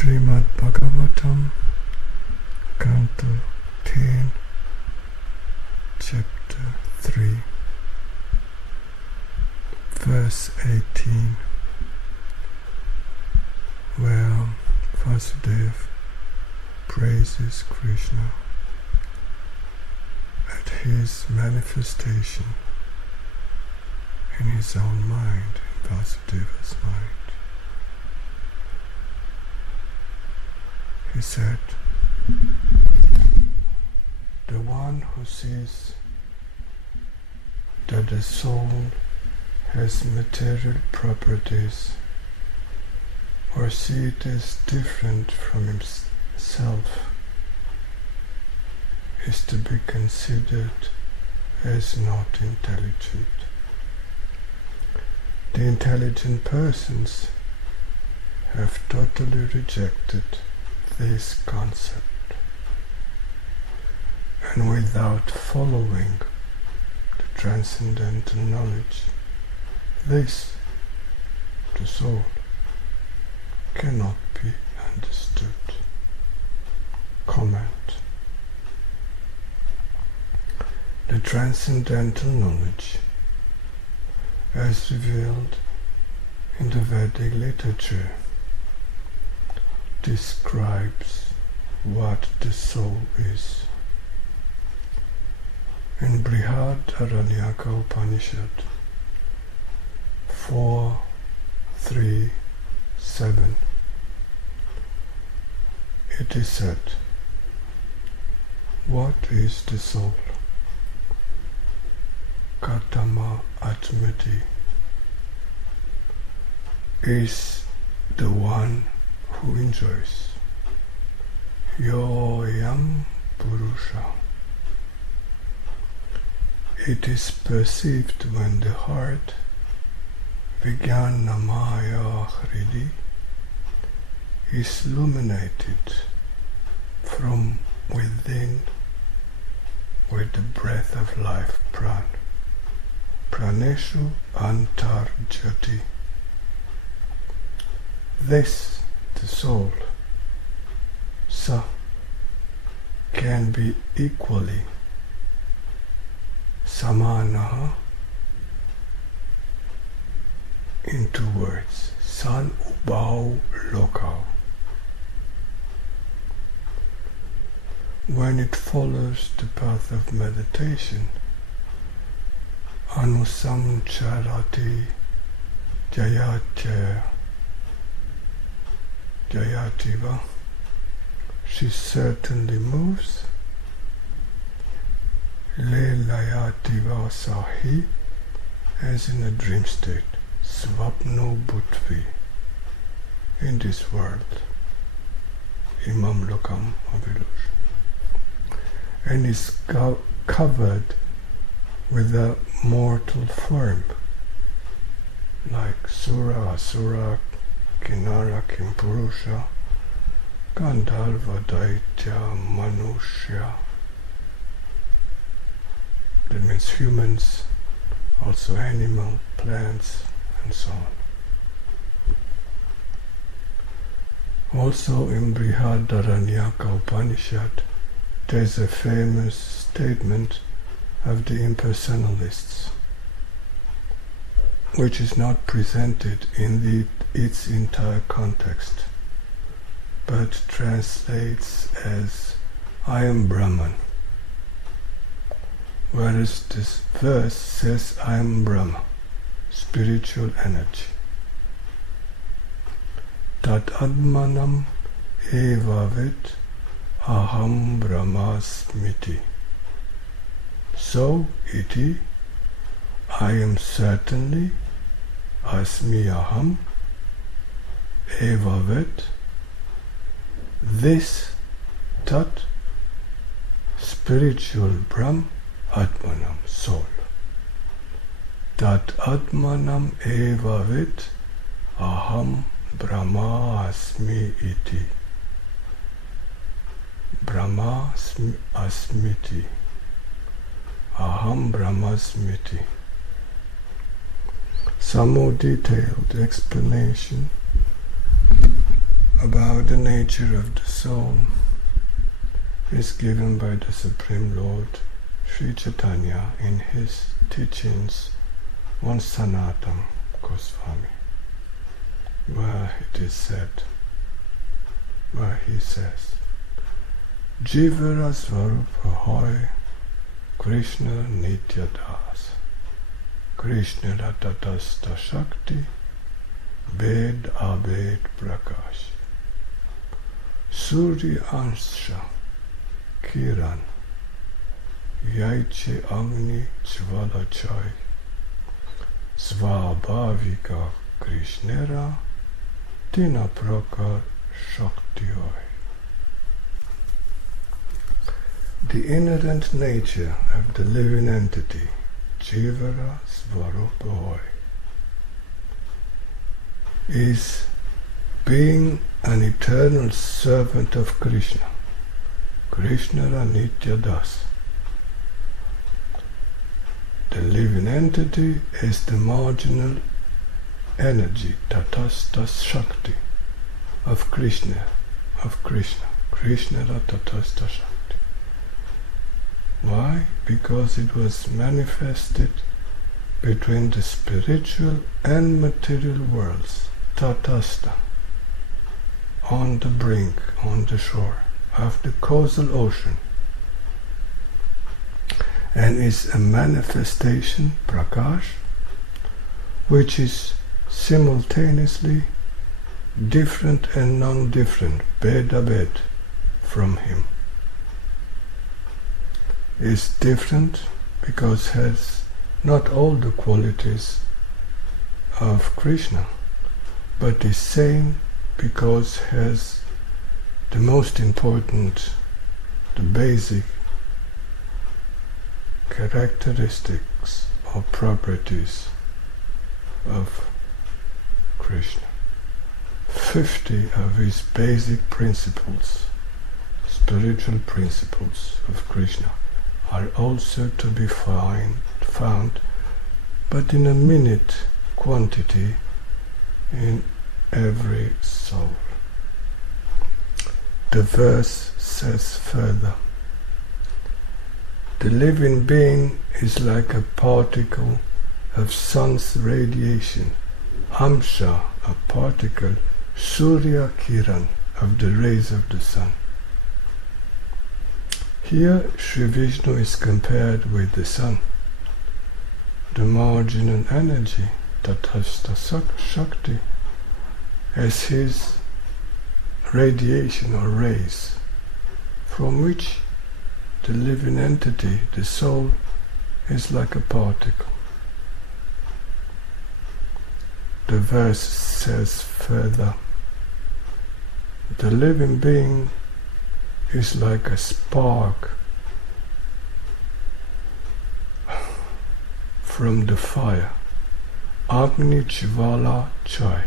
Śrīmad Bhagavātam, Canto 10, Chapter 3, Verse 18, where Vasudeva praises Krishna at his manifestation in his own mind, in Vasudeva's mind. He said, the one who sees that the soul has material properties or see it as different from himself is to be considered as not intelligent. The intelligent persons have totally rejected this concept, and without following the transcendental knowledge, this, the soul, cannot be understood. Comment. The transcendental knowledge, as revealed in the Vedic literature, describes what the soul is. In had-āran Upanişad 4.3.7, it is said, what is the soul? Katama ātmeti is the one who enjoys. Yoyam puruṣaḥ. It is perceived when the heart, vijñānamayaḥ hṛdy, is illuminated from within with the breath of life, prāṇeṣu antar-jyotiḥ. This, the soul, can be equally samānaḥ in 2 words, sann, ubhau, lokāv. When it follows the path of meditation, anusaṃcarati, dhyāyatīva, she certainly moves. Lelāyatīva sahi, as in a dream state, svapno bhūtvi, in this world, imaṃ lokam of illusion, and is covered with a mortal form, like sura, asura, kinara, puruṣaḥ, gandharva, daitya, manuṣya. That means humans, also animal, plants, and so on. Also in had-āran Upanişad, there is a famous statement of the impersonalists, which is not presented in its entire context, but translates as I am Brahman, whereas this verse says I am Brahma, spiritual energy. Tad ātmanam evavit aham brahmasmiti. So iti, I am certainly, asmi aham, evavit, this, tat, spiritual Brahm, atmanam, soul. Tat atmanam evavit, aham brahma asmi iti. Brahma asmiti. Aham brahmasmiti. Some more detailed explanation about the nature of the soul is given by the Supreme Lord Sri Chaitanya in his teachings on Sanatana Goswami, where it is said, where he says, Jivara Svarupa Hoy Krishna Nitya Das, Krishna Tatastha Shakti, Ved Abed Prakash, Surya Ansha Kiran, Yaiche Agni Jvala Chai, Svabhavika Krishnera, Tina Prakar Shakti Hoy. The inherent nature of the living entity, Jivara Svarupa Hoy, is being an eternal servant of Krishna, Krishnara Nitya Das. The living entity is the marginal energy, Tatastha Shakti, of Krishna, Krishnara Tatastha Shakti. Why? Because it was manifested between the spiritual and material worlds, Tatastha, on the brink, on the shore of the causal ocean, and is a manifestation, Prakash, which is simultaneously different and non-different, Bed from him. Is different because has not all the qualities of Krishna, but is same because has the most important, the basic characteristics or properties of Krishna. 50 of his basic principles, spiritual principles of Krishna, are also to be found, but in a minute quantity in every soul. The verse says further, the living being is like a particle of sun's radiation, amsha, a particle, surya kiran, of the rays of the sun. Here Sri Vishnu is compared with the sun, the marginal energy, Tatastha Shakti, as his radiation or rays, from which the living entity, the soul, is like a particle. The verse says further, the living being is like a spark from the fire, Agni Jvala Chai,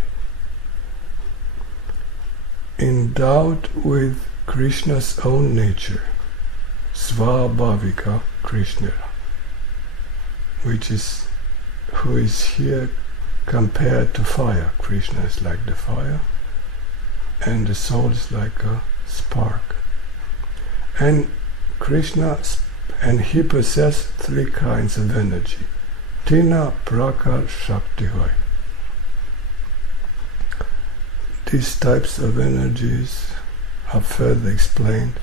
endowed with Krishna's own nature, Svabhavika Krishnara, who is here compared to fire. Krishna is like the fire, and the soul is like a spark. And Krishna, and he possesses 3 kinds of energy. Tina Prakar Shakti Hoy. These types of energies are further explained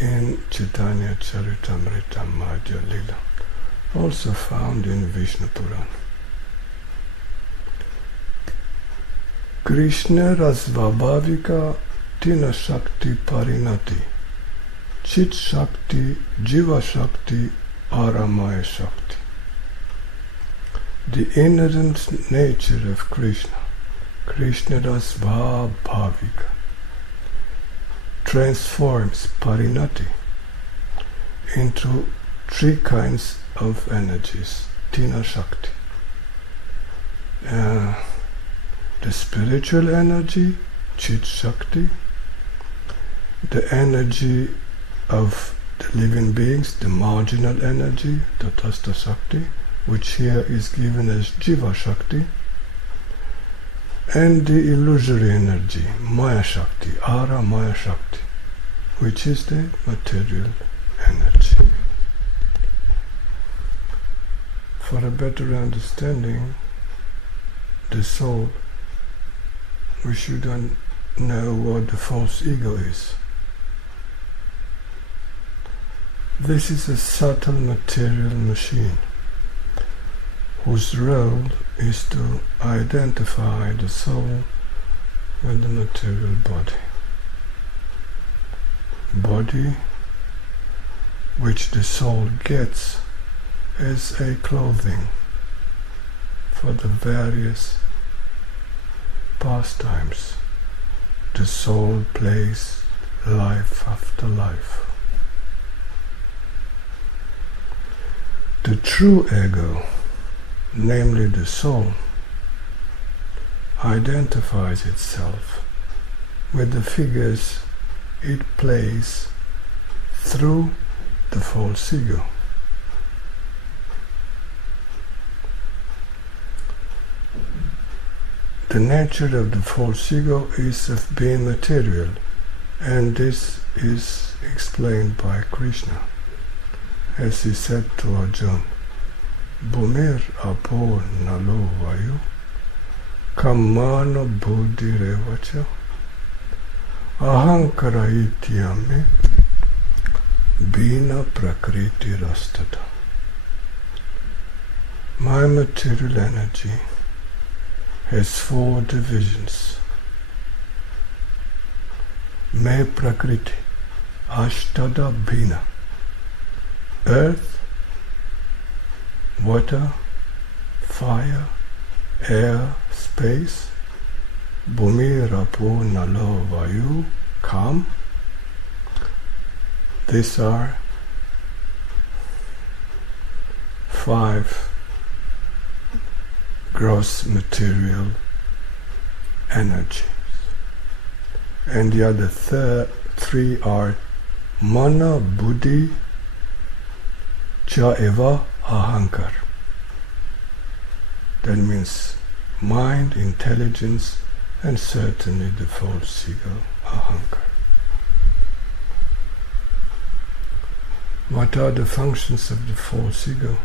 in Chaitanya Charitamrita Madhya Lila, also found in Vishnu Purana. Krishna Rasvabhavika Tina Shakti Parinati, Chit Shakti, Jiva Shakti, Aramaya Shakti. The inherent nature of Krishna, Krishna Rasvabhavika, transforms Parinati into 3 kinds of energies, Tina Shakti. The spiritual energy, Chit Shakti, the energy of the living beings, the marginal energy, Tatastha Shakti, which here is given as Jiva Shakti, and the illusory energy, Maya Shakti, Ara Maya Shakti, which is the material energy. For a better understanding the soul, we should know what the false ego is. This is a subtle material machine whose role is to identify the soul with the material body. Body which the soul gets as a clothing for the various pastimes the soul plays life after life. The true ego, namely the soul, identifies itself with the figures it plays through the false ego. The nature of the false ego is of being material, and this is explained by Krishna, as he said to Arjuna, Bhumir apo nalo vayu kamano buddhi revacha ahankaraityame bina prakriti rastata. My material energy has 4 divisions. Me prakriti ashtada bina: earth, water, fire, air, space, bhumi, rapo, nalo, vayu, kam. These are 5 gross material energies. And the other 3 are mana, buddhi, cha eva, ahankar. That means mind, intelligence, and certainly the false ego, ahankar. What are the functions of the false ego?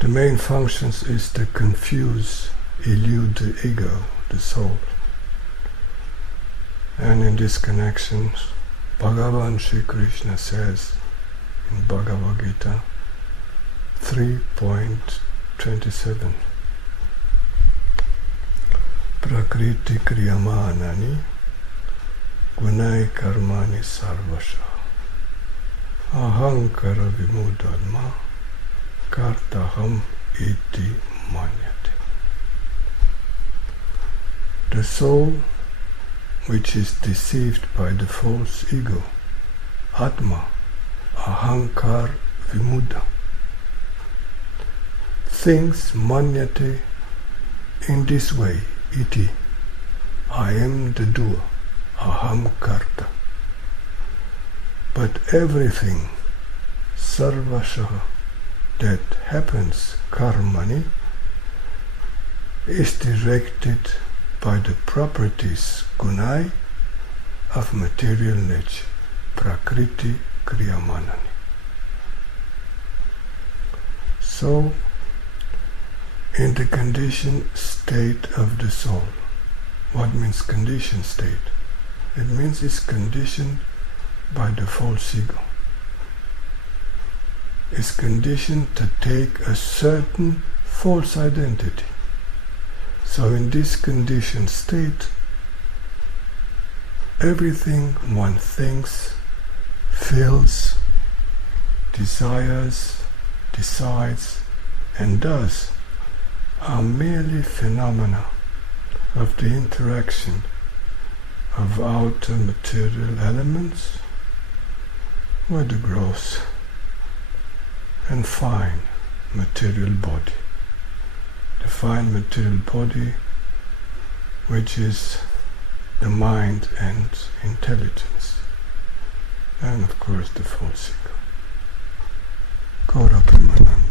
The main functions is to confuse, elude the ego, the soul. And in this connection, Bhagavan Shri Krishna says in Bhagavad Gita 3.27, Prakriti kriyamanani gunai karmani sarvasha ahankara vimudalma kartaham iti manyate. The soul, which is deceived by the false ego, atma, ahankar vimuda, thinks manyate in this way, iti, I am the doer, aham karta. But everything, sarvashaha, that happens karmani, is directed by the properties gunai of material nature, prakriti kriyamanani. So, in the conditioned state of the soul, what means conditioned state? It means it's conditioned by the false ego. Is conditioned to take a certain false identity. So in this conditioned state, everything one thinks, feels, desires, decides, and does are merely phenomena of the interaction of outer material elements with the gross and fine material body. The fine material body, which is the mind and intelligence, and of course the false ego. Gaura Premanand.